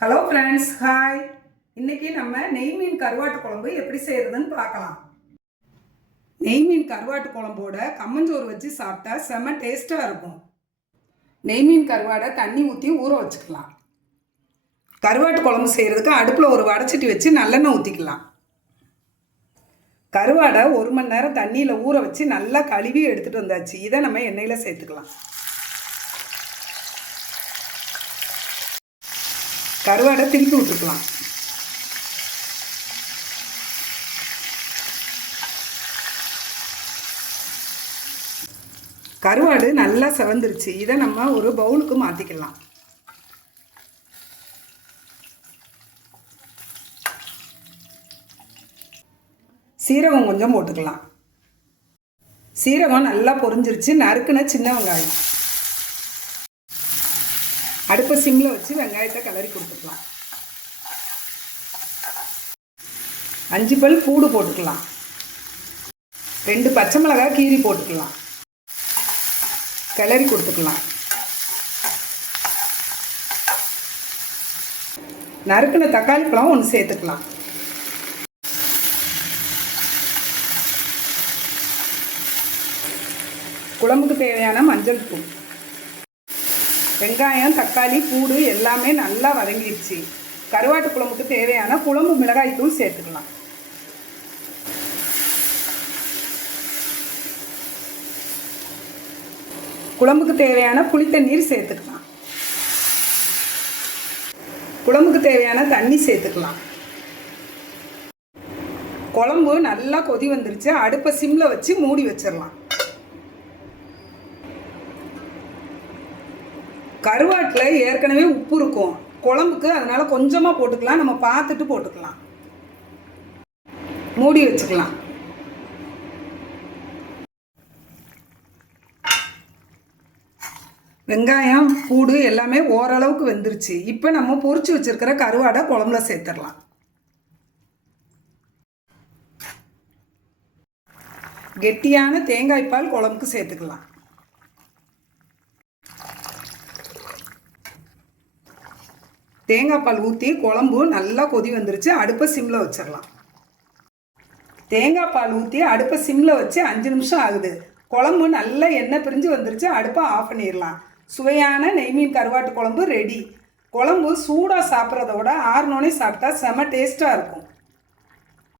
Hello friends, hi. இன்றைக்கி நம்ம நெய் மீன் கருவாட்டு குழம்பு எப்படி செய்கிறதுன்னு பார்க்கலாம். நெய் மீன் கருவாட்டு குழம்போட கம்மஞ்சோறு வச்சு சாப்பிட்டா செம்ம டேஸ்ட்டாக இருக்கும். நெய் மீன் கருவாடை தண்ணி ஊற்றி ஊற வச்சுக்கலாம். கருவாட்டு குழம்பு செய்கிறதுக்கு அடுப்பில் ஒரு வடைச்சட்டி வச்சு நல்லெண்ணெய் ஊற்றிக்கலாம். கருவாடை 1 மணி நேரம் தண்ணியில் ஊற வச்சு நல்லா கழுவி எடுத்துகிட்டு வந்தாச்சு. இதை நம்ம எண்ணெயில் சேர்த்துக்கலாம். கருவாடை திருப்பி விட்டுக்கலாம். கருவாடு நல்லா செவந்துருச்சு. இதை நம்ம ஒரு பவுலுக்கு மாற்றிக்கலாம். சீரகம் கொஞ்சம் போட்டுக்கலாம். சீரகம் நல்லா பொரிஞ்சிருச்சு. நறுக்குன சின்ன வெங்காயம். அடுப்பை சிம்மில் வச்சு வெங்காயத்தை கிளறி கொடுத்துக்கலாம். 5 பல் பூடு போட்டுக்கலாம். 2 பச்சை மிளகாய் கீரி போட்டுக்கலாம். கிளறி கொடுத்துக்கலாம். நறுக்குன தக்காளி பழம் 1 சேர்த்துக்கலாம். குழம்புக்கு தேவையான மஞ்சள் தூள். வெங்காயம், தக்காளி, பூடு எல்லாமே நல்லா வதங்கிடுச்சு. கருவாட்டு குழம்புக்கு தேவையான குழம்பு மிளகாய் தூள் சேர்த்துக்கலாம். குழம்புக்கு தேவையான புளித்தண்ணீர் சேர்த்துக்கலாம். குழம்புக்கு தேவையான தண்ணி சேர்த்துக்கலாம். குழம்பு நல்லா கொதி வந்துருச்சு. அடுப்பை சிம்மில் வச்சு மூடி வச்சிடலாம். கருவாட்டில் ஏற்கனவே உப்பு இருக்கும் குழம்புக்கு, அதனால் கொஞ்சமாக போட்டுக்கலாம். நம்ம பார்த்துட்டு போட்டுக்கலாம். மூடி வச்சுக்கலாம். வெங்காயம், பூடு எல்லாமே ஓரளவுக்கு வெந்துருச்சு. இப்போ நம்ம பொரிச்சு வச்சுருக்கிற கருவாடை குழம்புல சேர்த்துடலாம். கெட்டியான தேங்காய் பால் குழம்புக்கு சேர்த்துக்கலாம். தேங்காய் பால் ஊற்றி குழம்பு நல்லா கொதி வந்துருச்சு. அடுப்பை சிம்மில் வச்சிடலாம். தேங்காய் பால் ஊற்றி அடுப்பை சிம்மில் வச்சு 5 நிமிஷம் ஆகுது. குழம்பு நல்லா எண்ணெய் பிரிஞ்சு வந்துருச்சு. அடுப்பை ஆஃப் பண்ணிடலாம். சுவையான நெய்மீன் கருவாட்டு குழம்பு ரெடி. குழம்பு சூடாக சாப்பிட்றத விட ஆறுனோடனே சாப்பிட்டா செம டேஸ்ட்டாக இருக்கும்.